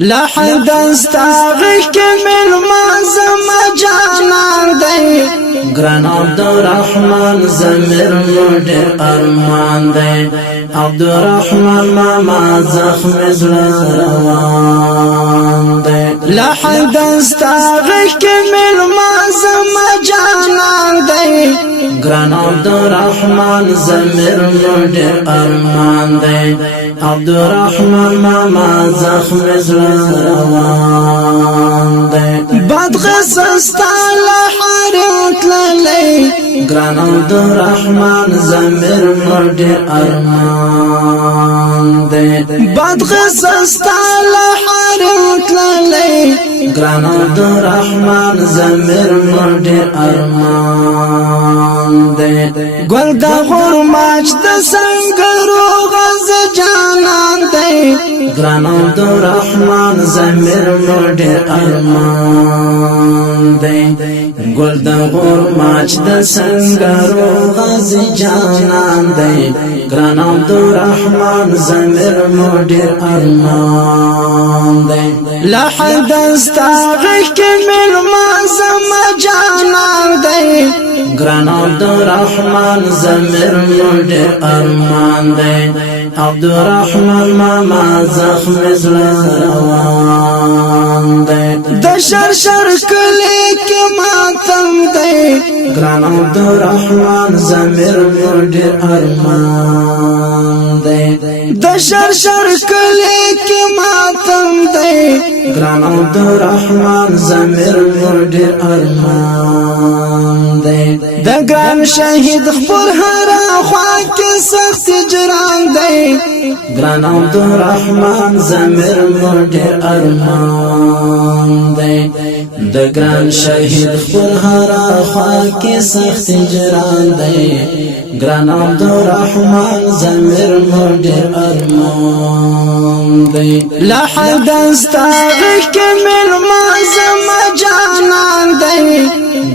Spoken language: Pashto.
لحد استاغی که ملمازم جانان دی گران عبدالرحمن زمیر مدر ارمان دی عبدالرحمن ماما زخم زلروان دی لحد استاغی که ملمازم جانان دی گران عبدالرحمن زمیر مدر ارمان دی عبدالرحمن ماما زخم زلروان دی بدغسستا لحریت للی گران عبدالرحمن زمیر مدر ارمان دی بدغسستا لحریت للی گران عبدالرحمن زمیر مدر ارمان دی گل دا غرماچ دا سنگرو غز جانان دی گران عبدالرحمن زمیر مدر ارمان دی گل دا غرماچ دا سنگرو غز جانان دی گران عبدالرحمن زمیر مدر ارمان دی لحد استاغی که ملمازم جانان دی گران عبدالرحمن زمیر مدر ارمان دی عبدالرحمن ماما زخم زلروان دی د شر کلی کی ماتم دی گران عبدالرحمن زمیر مدر ارمان دی د شر کلی کی ماتم دی گران عبدالرحمن زمیر مدر ارمان دی د گران شهید خپل هر خوا کې سخت جران دی گران عبدالرحمن زمیر مدر ارمان دی د گران شهید خپل هر خوا کې سخت جران دی گران عبدالرحمن زمیر مدر ارمان دی لحد استاغی که ملمازم جانان دی